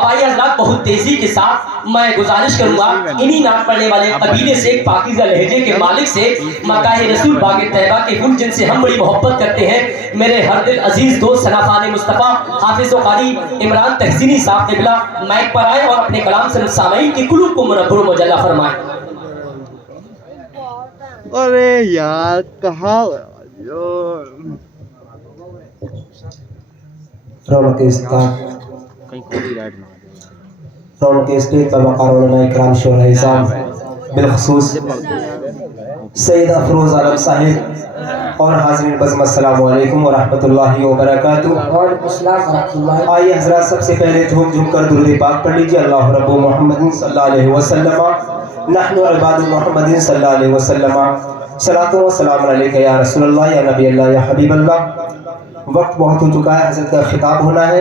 अब आइए हज़रात, बहुत तेजी के साथ मैं गुजारिश करूंगा इन्हीं नात पढ़ने वाले कबीले से, एक पाकीज़ा लहजे के मालिक से, मकाए रसूल बाग तैयबा के फूल जिनसे हम बड़ी मोहब्बत करते हैं, मेरे हर दिल अजीज दोस्त सनाफान मुस्तफ़ा हाफिज़ व कारी इमरान तहसीनी साहब क़िबला माइक पर आए और अपने कलाम से सामईन की कुलूब को मुनव्वर मुजल्ला फरमाएं। अरे यार कहाँ रौनक स्टेज पर वक़ार उलमा इकराम शोरा इज़ाम बिलखुसूस सैयद अफरोज़ आलम साहिब और हाज़रीन बज़्म अस्सलामु अलैकुम व रहमतुल्लाहि व बरकातुहू। आइए हज़रात, सबसे पहले झूम झूम कर दुरूद पाक पढ़ लीजिए। अल्लाह रब्बु मुहम्मदिन सल्लल्लाहु अलैहि वसल्लम नहनु इबादु मुहम्मदिन सल्लल्लाहु अलैहि वसल्लम सलातो व सलाम अलैका या रसूलल्लाह या नबी अल्लाह या हबीबल्लाह। वक्त बहुत हो चुका है, हज़रत का खिताब होना है।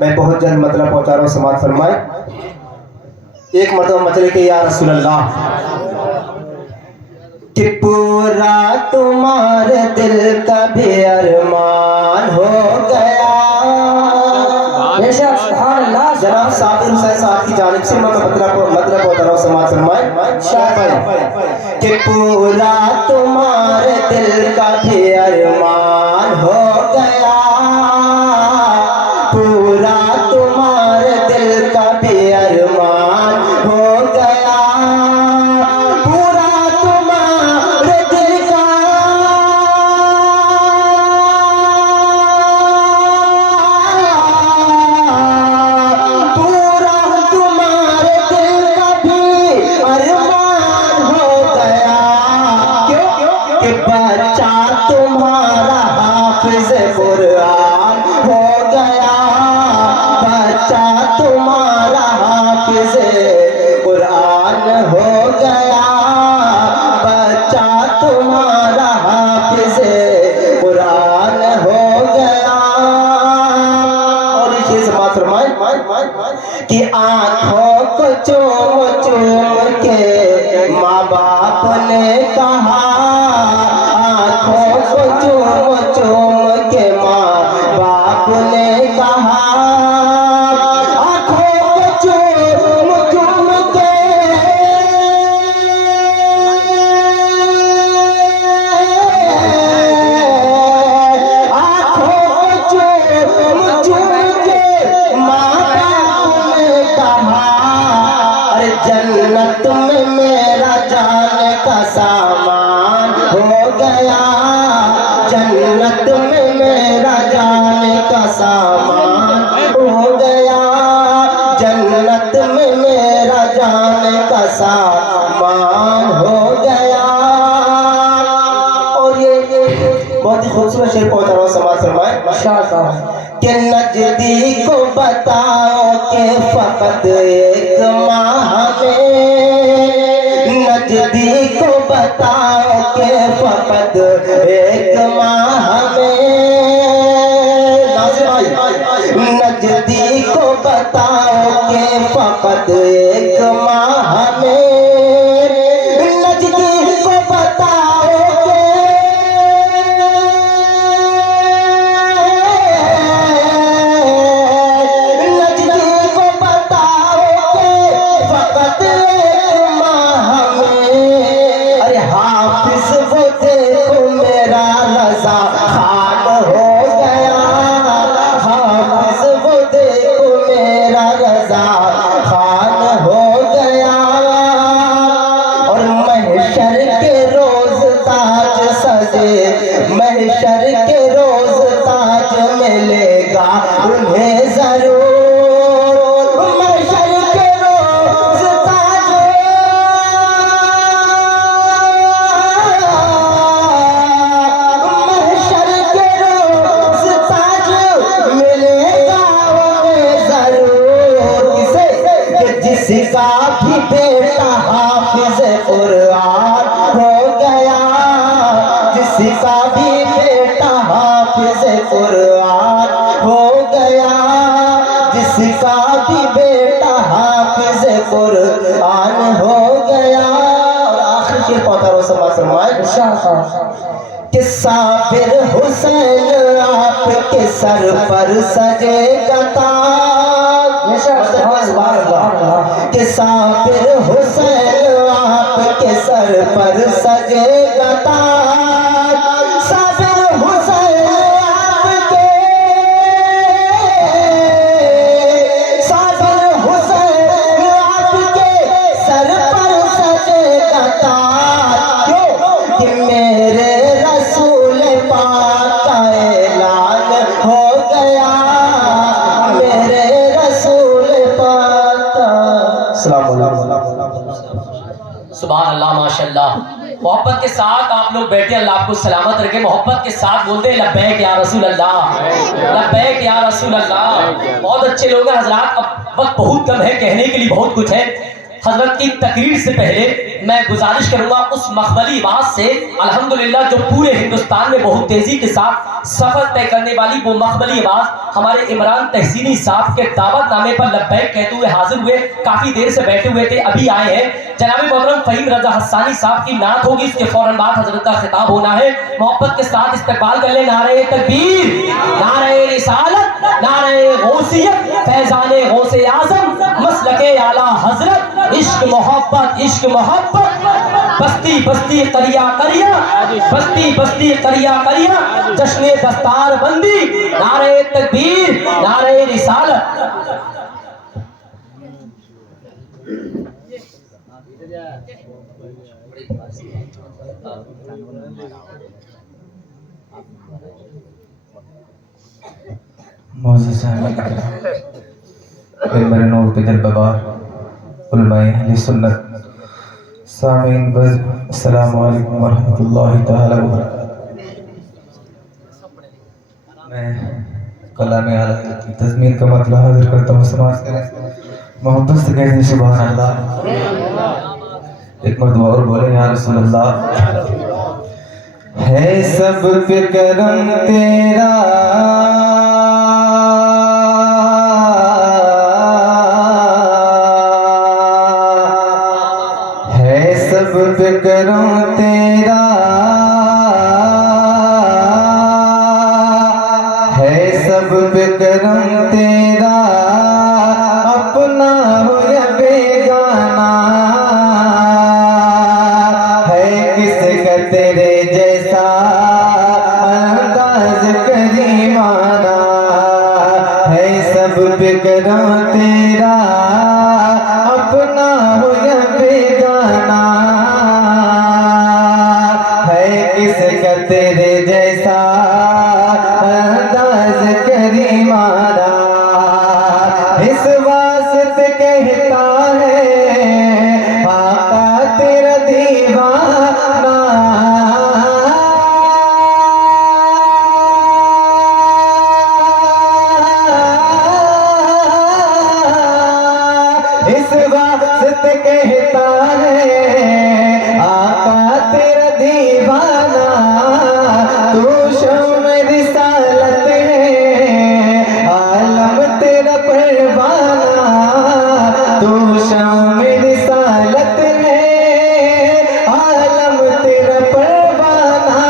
मैं बहुत जल्द मतलब पहुँचा रहा हूँ, समात फरमाए। एक मरतबा मतलब के या रसूलल्लाह कि पूरा तुम्हारे दिल का भी अरमान हो गया। जनाब साबिर हुसैन साहब की जानिब से मैं मतलब पहुँचा रहा हूँ, समात फरमाए कि पूरा तुम्हारे दिल का भी अरमान हो गया, पूरा तुम्हारे दिल का भी अरमान हो गया, पूरा तुम्हारे दिल का भी अरमान हो गया। क्यों कि बच्चा तुम्हारा हाफिज़ कुरान हो गया, बच्चा तुम्हारा हाफिज़ कुरान हो गया, बच्चा तुम्हारा हाफिज़ कुरान हो गया। और इसी से बात फरमाए कि आँखों को चूम चूम के माँ बाप ने कहा, आँखों को चूम चूम के माँ बाप ने कहा, आँखों को चूम चूम के आँखों को चूम चूम के माँ बाप ने कहा, अरे जन्नत में मेरा जाने का सामान हो गया, जन्नत में मेरा जाने का सामान हो गया, जन्नत में मेरा जाने का सामान हो गया। और ये बहुत ही खूबसूरत शेर पहुंचा रहा हूँ, समाज फरमाए कि नजदी को बताओ कि फकत एक माह में, नजदी को बताओ कि फकत एक माह में, नजदी को बताओ कि फकत एक माह में, नजदी को बताओ महशर के रोज ताज मिलेगा उन्हें जरूर, महशर के रोज ताज, महशर के रोज ताज मिलेगा उन्हें जरूर। किसे? जिसका भी बेटा हाफिज कुरान हो गया, जिसका भी बेटा हाफिज कुरान हो गया, जिसका भी बेटा हाफिज कुरान हो गया। और आखिर शेर पहुंचा रहा समाज कि साबिर हुसैन आपके सर पर सजेगा ताज, के साबिर हुसैन आपके सर पर सजेगा ताज, साबिर हुसैन आपके, साबिर हुसैन आपके सर पर सजेगा ताज, कि मेरे रसूल पाक का ऐलान हो गया, मेरे रसूल पाक का। सुभान अल्लाह माशाल्लाह। मोहब्बत के साथ आप लोग बैठे, अल्लाह आपको सलामत रखे। मोहब्बत के साथ बोलते हैं लब्बैक या रसूल अल्लाह, लब्बैक या रसूल अल्लाह। बहुत अच्छे लोग हैं हजरात, अब वक्त बहुत कम है, कहने के लिए बहुत कुछ है। हजरत की तकरीर से पहले मैं गुजारिश करूंगा उस मखमली आवाज से, अल्हम्दुलिल्लाह जो पूरे हिंदुस्तान में बहुत तेजी के साथ सफर तय करने वाली वो मखमली आवाज हमारे इमरान तहसीनी साहब के दावतनामे पर लब्बैक कहते हुए हाजिर हुए, काफी देर से बैठे हुए थे, अभी आए हैं। जनाब मोहतरम फहीम रजा हस्सानी साहब की नात होगी, इसके फौरन बाद हजरत का खिताब होना है। मोहब्बत के साथ इस्तकबाल कर ले नारे तकबीर, नारे रिसालत, नारे गौसियत, फैजाने गौसे आजम, मसलके आला हजरत, इश्क मोहब्बत, इश्क मोहब्बत, बस्ती बस्ती करिया करिया, बस्ती बस्ती करिया करिया, जश्ने दस्तार बंदी, नारे तकबीर, नारे रिसालत। मेरे नूर पे दिल बबार उलमाए अहले सुन्नत सामीन बज़, अस्सलामु अलैकुम वरहमतुल्लाहि तआला व बरकातहू। मैं कलाम आला की तज़मीन का मतलब हाजिर करता हूँ। समाज करें मोहब्बत से कहते हैं सुभान अल्लाह। एक मरतबा और बोले या रसूल अल्लाह। है सब पे करम तेरा, सब पे करम तेरा, है सब पे करम तेरा, अपना हो या बेगाना, है किसका तेरे जैसा अंदाज करीमाना, है सब पे करम तेरा, अपना हो या बेगाना, किसका तेरे जैसा अंदाज करीमाना। इस वास्ते कहता है आका तेरा दीवाना, इस वास्ते कहता है आका तेरा दीवाना, तू शम्म रिसालत है आलम तेरा परवाना, तू शम्म रिसालत है आलम तेरा परवाना,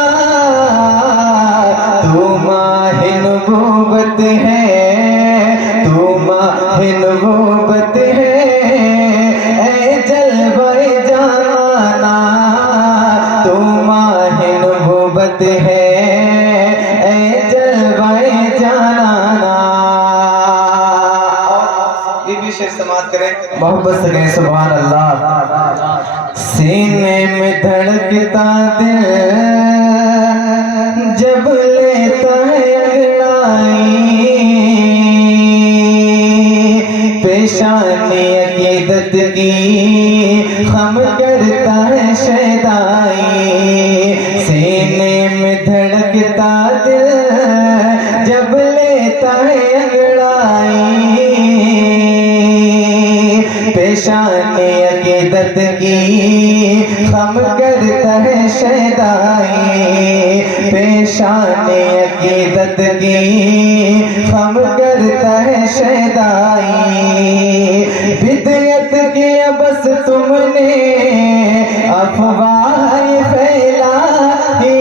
तू माह नबूवत है, तू माह नबूवत है, ऐ जलवाए जाना, तू माह नबूवत है, ऐ जलवाए जाना। ये भी शेर समाप्त करें मोहब्बत से कहें सुभान अल्लाह। सीने में धड़कता दिल जब लेता है अंगड़ाई, पेशानी अकीदत की खम करता है शैदाई, सीने में धड़कता दिल जब लेता है अंगड़ाई, पेशानी अकीदत की खम करता है शैदाई, पेशानी अकीदत की खम करता है शैदाई, बिदअत किया बस तुमने अफवाह फैलाई,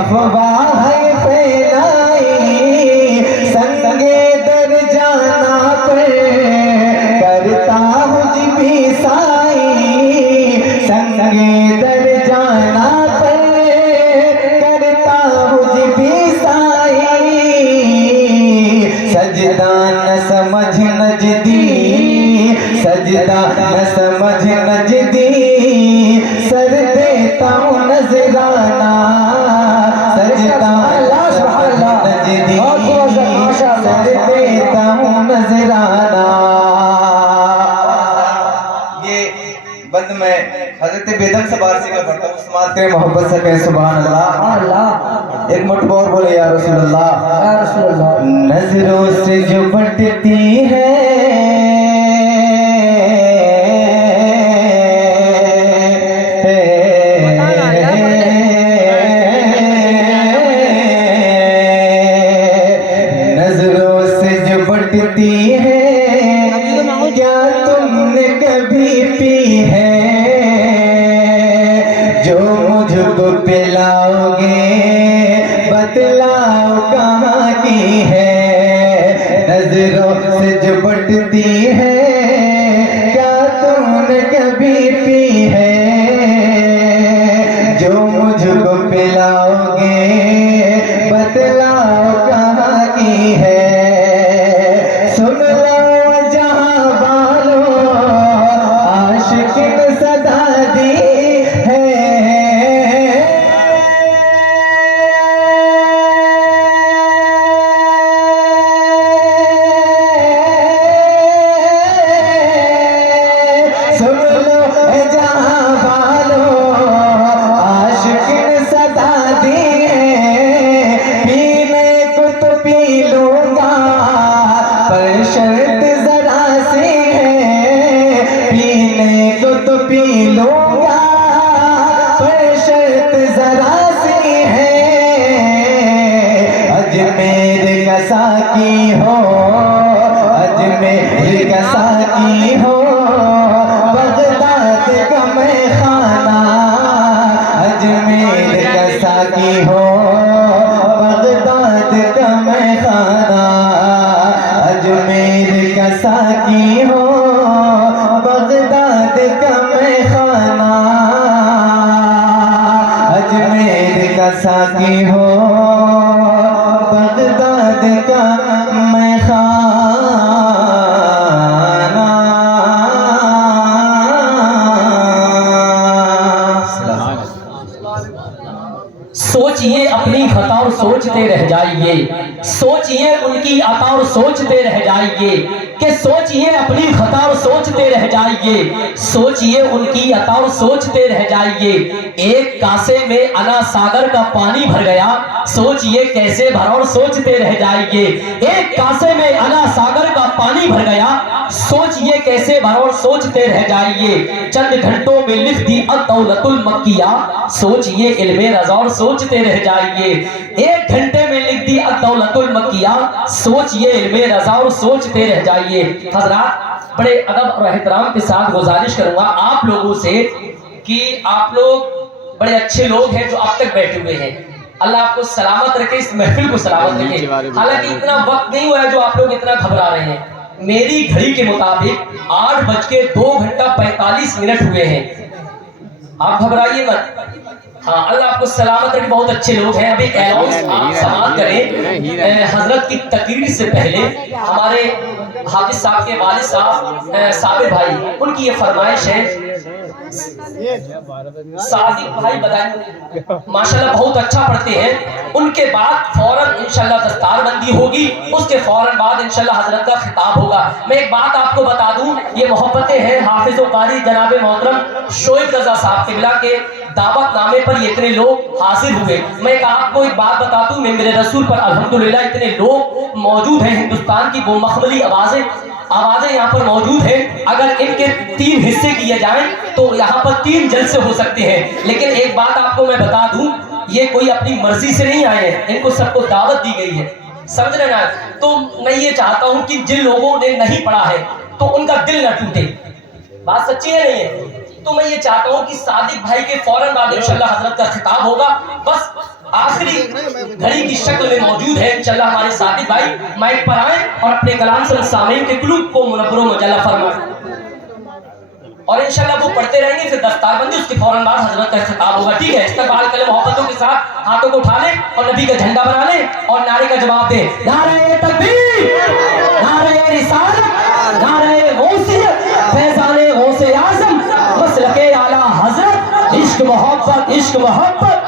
अफवाह फैलाई, संगे दर जाना पे करता हूँ भी साई, संगे दर जाना पे करता हूँ भी साई। सजदा न समझ नजदी, सजदा न समझ नजदी, सर देता हूँ नजराना, सजदा नजदी, सर देता हूँ नजराना। ये बंद में हजरत बेदम से बारसी का पढ़ता हूँ, समाज के मोहब्बत से कहे सुभान अल्लाह। एक मुठ्ठी और बोले या रसूल अल्लाह। नजरों से जो बटती है क्या तुमने कभी पी है, जो मुझको पिलाओगे बतलाओ कहाँ की है। नजरों से जो बटती है, क्या तुमने कभी पी है, जो मुझको पिलाओगे बतलाओ कहाँ की है। सुन लो जहां वालों, आशिक ने सदा दी है। सुन लो जहां वालों, आशिक ने सदा दी है। पीने को तो पी लूंगा पर शर्त जरा सी है, पीने को तो पी लूंगा पर शर्त जरा सी है। अजमेर का साकी हो, अजमेर का साकी हो, बगदाद का मैं खाना, अजमेर का साकी हो, बगदाद का मैं खाना, अजमेर का साकी हो, बगदाद का मैं खाना, अजमेर का साकी हो, बगदाद का मैं खाना। सोचिए अपनी खता और सोचते रह जाइए, सोचिए उनकी अता और सोचते रह जाइए, कि सोचिए अपनी खता और सोचते रह जाइए, सोचिए उनकी अता और सोचते रह जाइए। एक कासे में अना सागर का पानी भर गया, सोचिए कैसे भरा और सोचते रह जाइए। एक कासे में अना सागर का पानी भर गया, सोचिए कैसे भरा और सोचते रह जाइए। चंद घंटों में लिख दी अद-दौलतुल मक्किया, सोचिए इल्मे रज़ा और सोचते रह जाइए। एक घंटे में लिख दी अद-दौलतुल मक्किया, सोचिए इल्मे रज़ा और सोचते रह जाइए। हजरात, बड़े अदब और एहतराम के साथ गुजारिश करूंगा आप लोगों से कि आप लोग बड़े अच्छे लोग हैं जो अब तक बैठे हुए हैं। अल्लाह आपको सलामत रखे, इस महफिल को सलामत रखे। हालांकि इतना वक्त नहीं हुआ है जो आप लोग इतना घबरा रहे हैं। मेरी घड़ी के मुताबिक 8:02:45 हुए हैं। आप घबराइए मत। हाँ, अल्लाह आपको सलामत रखे। बहुत अच्छे लोग हैं। अभी अनाउंस आप समाप्त करें। हजरत की तकरीर से पहले हमारे हाफिज साहब के वालिद साहब साबिर भाई, उनकी ये फरमाइश है। सादिक भाई बताएंगे, माशाल्लाह बहुत अच्छा पढ़ते हैं। उनके बाद फौरन इंशाल्लाह दस्तारबंदी होगी, उसके फौरन बाद इंशाल्लाह हजरत का खिताब होगा। मैं एक बात आपको बता दूं, ये मोहब्बतें हैं हाफिज कारी जनाब मोहतरम शोएब रजा साहब किबला के दावत नामे पर इतने लोग हाजिर हुए। मैं आपको एक बात बता दूं, मैं मेरे रसूल पर अल्हम्दुलिल्लाह इतने लोग मौजूद हैं। हिंदुस्तान की वो मखमली आवाजें यहाँ पर मौजूद हैं। अगर इनके 3 हिस्से किए जाएं तो यहाँ पर 3 जलसे हो सकते हैं। लेकिन एक बात आपको मैं बता दूं, ये कोई अपनी मर्जी से नहीं आए हैं, इनको सबको दावत दी गई है, समझ रहे ना। तो मैं ये चाहता हूँ कि जिन लोगों ने नहीं पढ़ा है तो उनका दिल न टूटे। बात सच्ची है नहीं है? तो मैं ये चाहता हूँ कि सादिक भाई के फौरन बाद इंशाल्लाह हजरत का खिताब होगा। बस आखिरी घड़ी की शक्ल में मौजूद है। इंशाल्लाह हमारे साथी भाई माइक पर आए और अपने कलाम से सामीन के कुलूब को मुनव्वर मुजल्ला फरमाएं और इंशाल्लाह वो पढ़ते रहेंगे। फिर दस्तारबंदी, उसके फौरन बाद हजरत का खिताब होगा। ठीक है, इस्तकबाल करें मोहब्बतों के साथ, हाथों को उठा लें और नबी का झंडा बना लें और नारे का जवाब दें। नारे तकबीर, नारे रिसालत, नारे गौसियत, फैज़ाने गौसे आज़म, मसलके आला हजरत, इश्क मोहब्बत, इश्क मोहब्बत,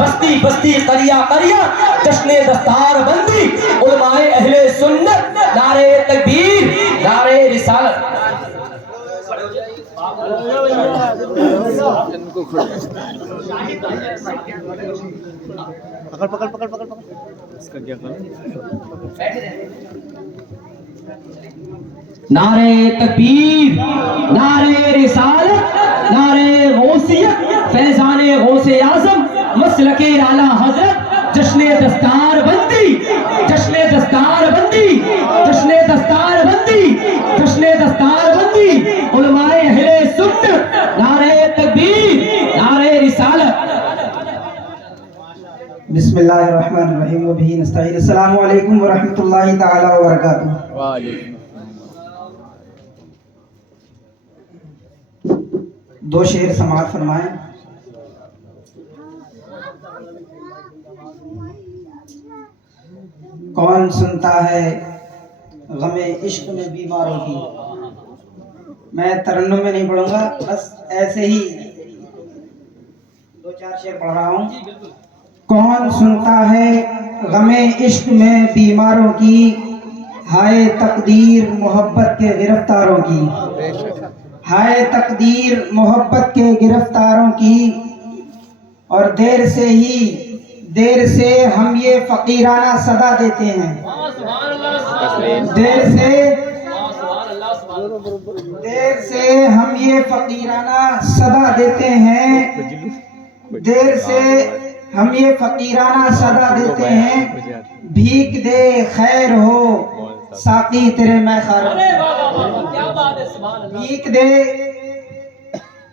बस्ती बस्ती, करिया करिया, जश्ने दस्तार बंदी, उलमाए अहले सुन्नत, नारे तकबीर, नारे रिसालत। पकड़ इसका क्या करें? नारे तकबीर, नारे रिसालत, नारे गौसियत, फैज़ाने गौसे आज़म, मसलके आला हजरत, जश्ने दस्तार बंदी, जश्ने दस्तार बंदी, जश्ने दस्तार बंदी, जश्ने दस्तार बंदी, उलमाए अहले सुन्नत, नारे तकबीर, नारे रिसालत। बिस्मिल्लाहिर्रहमानिर्रहीम व बिही नस्तईन। अस्सलामु अलैकुम व रहमतुल्लाहि तआला व बरकातुहू। वालेकुम। दो शेर समाअत फरमाएं। कौन सुनता है गमे इश्क में बीमारों की। मैं तरन्नुम में नहीं पढ़ूंगा, बस ऐसे ही दो चार शेर पढ़ रहा हूँ। कौन सुनता है गमे इश्क में बीमारों की, हाय तकदीर मोहब्बत के गिरफ्तारों की, हाय तकदीर मोहब्बत के गिरफ्तारों की। और देर से हम ये फकीराना सदा देते हैं, देर से हम ये फकीराना सदा देते हैं, देर से हम ये फकीराना सदा देते हैं। भीख दे खैर हो साकी तेरे मैखारों, भीख दे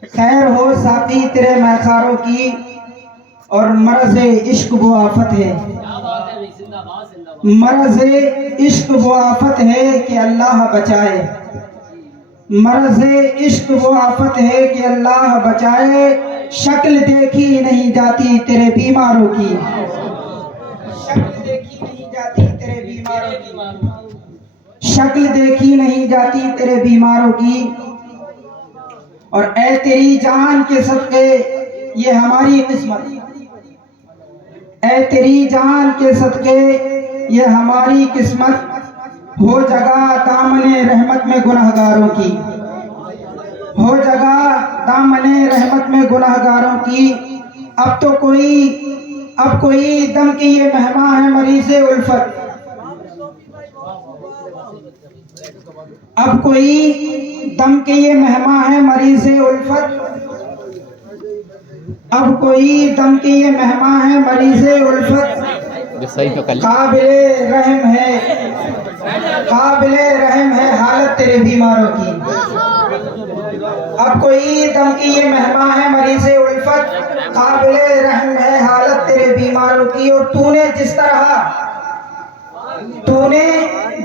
खैर हो साकी तेरे मैखारों की। और मर्ज़ इश्क वो आफत है, मर्ज़ इश्क वो आफत है कि अल्लाह बचाए, मर्ज़ इश्क वो आफत है कि अल्लाह बचाए। शक्ल देखी नहीं जाती तेरे बीमारों की, शक्ल देखी नहीं जाती तेरे बीमारों की, शक्ल देखी नहीं जाती तेरे बीमारों की। और ऐ तेरी जान के सदके ये हमारी किस्मत, ऐ तेरी जान के सदके ये हमारी किस्मत। हो जगह दामने रहमत में गुनहगारों की, हो जगह दामने रहमत में गुनहगारों की। अब कोई दम की ये मेहमान है मरीज़े उल्फत, अब कोई दम के ये मेहमान है मरीज़े उल्फत, अब कोई दम के ये मेहमान है मरीज़े उल्फत। काबिले रहम है, काबिले रहम है हालत तेरे बीमारों की। अब कोई दम की ये मेहमान है मरीज़े उल्फत, काबिले रहम है हालत तेरे बीमारों की। और तूने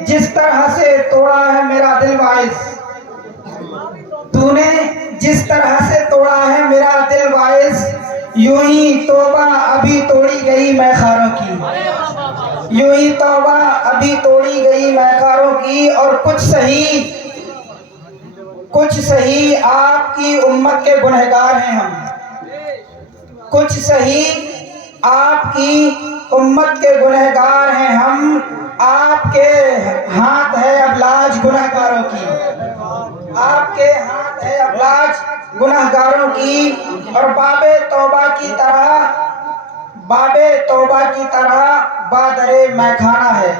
जिस तरह से तोड़ा है मेरा दिल वाइस, तूने जिस तरह से तोड़ा है मेरा दिल वाइस। यूं ही तौबा अभी तोड़ी गई मैखारों की, यूं ही तौबा अभी तोड़ी गई मैखारों की। और कुछ सही आपकी उम्मत के गुनहगार हैं हम, कुछ सही आपकी उम्मत के गुनहगार हैं हम। आपके हाथ है अब लाज गुनहगारों की, आपके हाथ है अब लाज गुनहगारों की। और बाबे तौबा की तरह बादरे मैखाना है,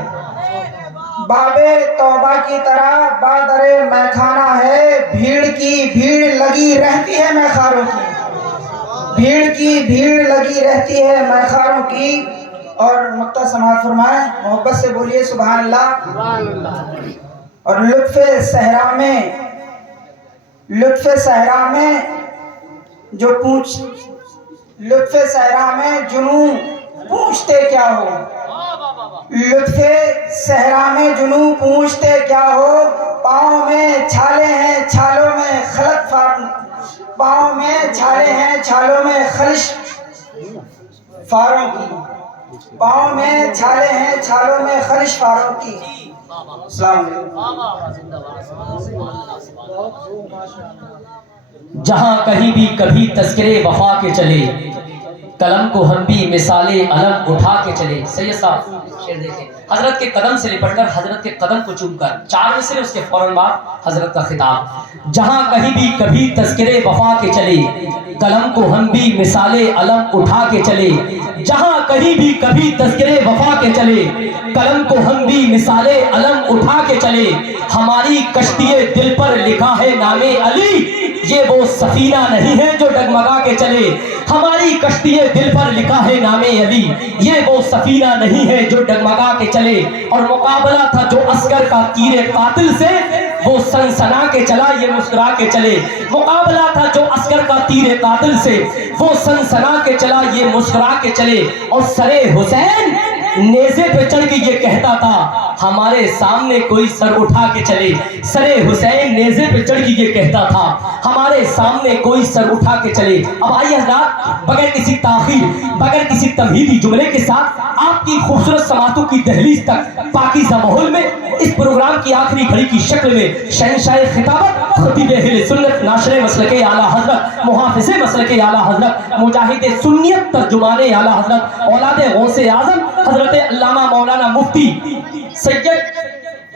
बाबे तौबा की तरह बादरे मैखाना है। भीड़ की भीड़ लगी रहती है मैखारों की, भीड़ की भीड़ लगी रहती है मैखारों की। और मक्ता समाअत फरमाए, मोहब्बत से बोलिए सुभान अल्लाह। और लुत्फ़े सहरा में जो लुत्फ़े सहरा में जुनून पूछते क्या हो, लुत्फे सहरा में जुनू पूछते क्या हो। पाँव में छाले हैं छालों में खलत फारूं, पाँव में छाले हैं छालों में खलिश फारों की, पाँव में छाले हैं छालों में खलिश फारों की। अस्सलाम जहां कहीं भी कभी तस्करे वफा के चले, कलम को हम भी मिसाले अलम उठा के चले। सैयद साहब शेर देखें, हजरत के कदम से लिपटकर हजरत के कदम को चूमकर, 4 मिसरे उसके फौरन बाद हजरत का खिताब। जहां कहीं भी कभी तस्करे वफा के चले, कलम को हम भी मिसाले अलम उठा के चले। जहां कहीं भी कभी तस्करे वफा के चले, कलम को हम भी मिसाले अलम उठा के चले। हमारी कश्तिए दिल पर लिखा है नामे अली, ये वो सफीना नहीं है जो डगमगा के चले। हमारी कश्तिए दिल पर लिखा है नामे अली, ये वो सफीना नहीं है जो डगमगा के चले। और मुकाबला था जो अस्कर का तीरे कातिल से, वो सनसना के चला ये मुस्कुरा के चले। मुकाबला था जो अस्कर का तीरे कातिल से, वो सनसना के चला ये मुस्कुरा के चले। और सरे हुसैन नेज़े पे चढ़ के ये कहता था, हमारे सामने कोई सर उठा के चले। सरे हुसैन नेज़े पे चढ़ के ये कहता था, हमारे सामने कोई सर उठा के चले। अब आइए हज़रात, बगैर किसी ताखीर, बगैर किसी तमहीदी जुमले के साथ आपकी खूबसूरत समातों की दहलीज तक पाकीज़ा माहौल में इस प्रोग्राम की आखिरी घड़ी की शक्ल में शहंशाह खिताबत, खतीब अहले सुन्नत, नाशरे मसलके आला हजरत, मुहाफिज़े मसलके आला हजरत, मुजाहिद सुन्नियत, तर्जुमाने आला हजरत, औलादे गौसे आज़म हजरत अल्लामा मौलाना मुफ्ती सैयद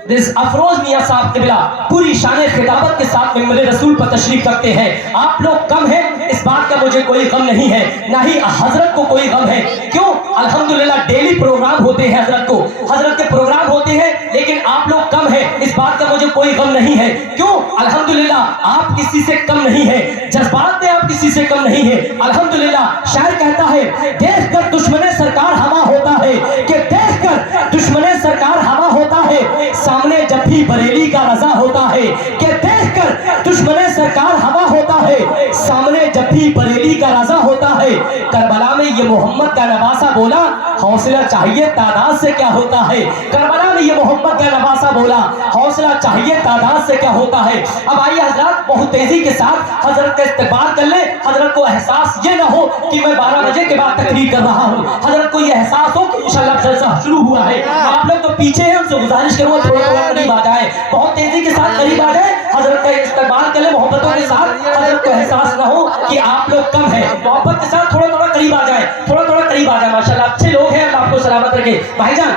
अफरोज मियां साहब क़िबला पूरी शान खिताबत के साथ मिंबर रसूल पर तशरीफ रखते हैं। आप लोग कम हैं, इस बात का मुझे कोई गम नहीं है, ना ही हजरत को कोई गम है। क्यों? अल्हम्दुलिल्लाह डेली प्रोग्राम होते हैं, हजरत के प्रोग्राम होते हैं, लेकिन आप लोग कम हैं, इस बात का मुझे कोई गम नहीं है। क्यों? अल्हम्दुलिल्लाह आप किसी से कम नहीं है, जज्बात में आप किसी से कम नहीं है। अल्हम्दुलिल्लाह शायर कहता है, देख कर दुश्मने सरकार हवा होता है, कि देख कर दुश्मने सरकार हवा होता है, सामने जब भी बरेली का रजा होता है, कि देखकर दुश्मने सरकार हवा होता है, सामने जब भी बरेली का रजा होता है। करबला में ये मोहम्मद का नवासा बोला, हौसला चाहिए तादाद से क्या होता है। करबला में ये मोहम्मद का नवासा बोला, हौसला चाहिए तादाद से क्या होता है। अब आइए हजरत, बहुत तेजी के साथ हजरत का इस्तेमाल कर ले। हजरत को एहसास ये ना हो कि मैं 12 बजे के बाद तकरीर कर रहा हूँ, हजरत को ये एहसास हो कि इंशाल्लाह जलसा शुरू हुआ है। आप लोग तो पीछे हैं, उनसे गुजारिश करूंगा थोड़ा करीब आ जाए, बहुत तेजी के साथ करीब आ जाए, हजरत का इस्तेमाल कर ले मोहब्बतों के साथ। हजरत को एहसास ना हो कि आप लोग कम हैं, मोहब्बत के साथ थोड़ा थोड़ा करीब आ जाए, थोड़ा थोड़ा करीब आ जाए। माशाल्लाह अच्छे लोग हैं, अल्लाह आपको सलामत रखे। भाईजान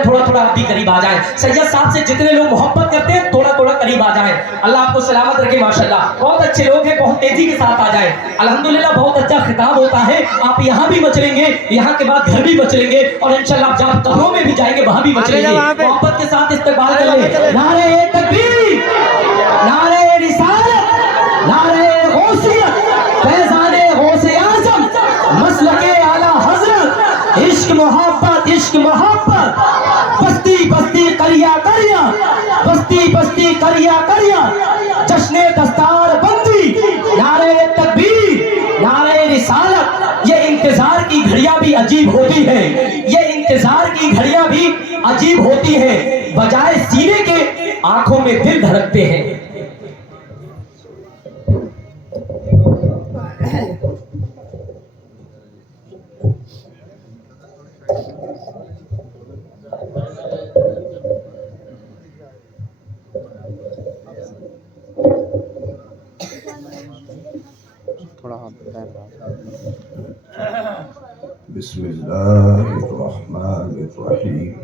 थोड़ा थोड़ा आप भी करीब आ जाए। सैयद साहब से जितने लोग मोहब्बत करते हैं थोड़ा थोड़ा करीब आ जाए, अल्लाह आपको सलामत रखे। माशाल्लाह बहुत अच्छे लोग हैं, बहुत तेजी के साथ आ जाए। अल्हम्दुलिल्लाह बहुत अच्छा खिताब होता है, आप यहाँ भी मचलेंगे, यहाँ के बाद घर भी मचलेंगे, और इंशाल्लाह जब कब्रों में भी जाएंगे वहां भी मचलेंगे। मोहब्बत के साथ इस्तेमाल कर ले। नारे तकबीर, नारे रिसालत, नारे गौसियत, फैज़ाने गौसे आज़म, मसलके आला हजरत, इश्क मोहब्बत, इश्क मोहब्बत, बस्ती बस्ती करिया करिया, बस्ती बस्ती करिया करिया, जश्ने दस्तार बंदी, नारे तकबीर, नारे रिसालत। ये इंतजार की घड़ियां भी अजीब होती है, ये इंतजार की घड़ियां भी अजीब होती है, बजाय सीने के आंखों में दिल धड़कते हैं। थोड़ा हाथ बिस्मिल्लाहिर्रहमानिर्रहीम।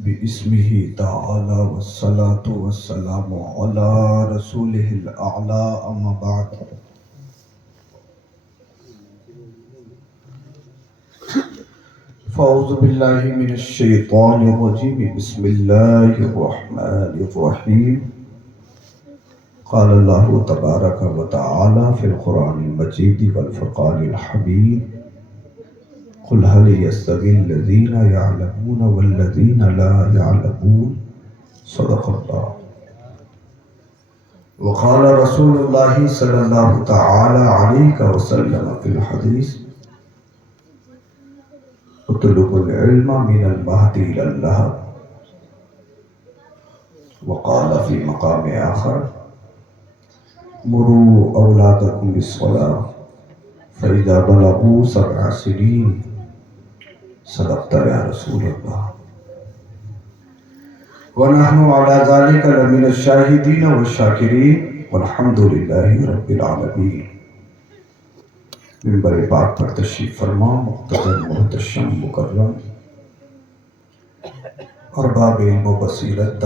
बिस्मिही ताला वस्सलातु वस्सलामु अला रसूलिहिल आला, अम्मा बाद। फ़ौज़ु बिल्लाहि मिनश शैतानिर रजीम, बिस्मिल्लाहिर रहमानिर रहीम। क़ाल अल्लाहु तबारक व तआला फ़िल क़ुरानिल मजीद वल फ़ुरक़ानिल हमीद, क़ुल हल यस्तवील लज़ीना यअलमून वल लज़ीना ला यअलमून, सदक़ल्लाह। वक़ाल रसूलुल्लाह सल्लल्लाहु तआला अलैहि वसल्लम फिल हदीस उतलुबुल इल्म मिनल महदी इलल लहद वक़ाल फ़ी मक़ाम आखर मुरू औलादकुम बिस्सलाह फ़इज़ा बलगू सबअ सिनीन सदक़्ता या रसूलल्लाह व नहनु अला ज़ालिका लमिन शाहिदीन व शाकिरीन वल्हम्दुलिल्लाहि रब्बिल आलमीन। मिंबर पाक पर तशरीफ फरमा मुक़्तदर मुहतशम मुकर्रम और बाब इल्म व बसीरत